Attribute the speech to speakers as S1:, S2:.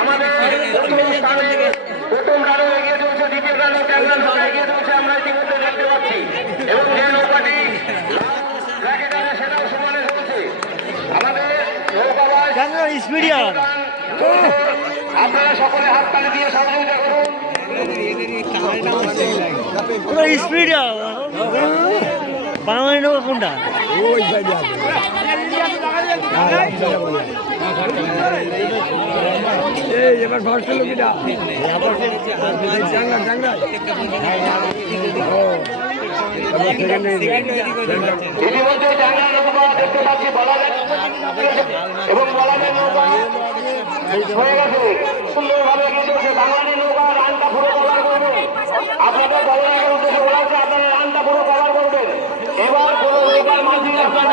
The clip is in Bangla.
S1: আমাদের প্রথম রানে এগিয়ে চলছে দ্বিতীয় রানে ট্যাংরা এগিয়ে চলছে আমরা ইতিমধ্যে দেখতে পাচ্ছি এবং যে নৌকাটি ট্র্যাকে টানে সেটাও সমানে চলছে আমাদের নৌকাবাজ
S2: স্পিডই আলাদা
S1: আপনারা সকলে হাত দিয়ে সহযোগিতা করুন
S2: ওটা স্পিডই আলাদা বাঙালি নৌকা কোনটা
S3: এবার জাংলা জাংলা
S1: ইতিমধ্যে দেখতে পাচ্ছি বলাদের এবং বলাদের নৌকা হয়ে গেছে। সুন্দরভাবে এগিয়ে চলছে। বাঙালি নৌকা রানটা পুরো কভার করবে। আপনাদের বলাদের উদ্দেশ্যে বলা হচ্ছে, আপনারা রানটা পুরো কভার করবেন। এবার কোনো নৌকার মাঝে আপনারা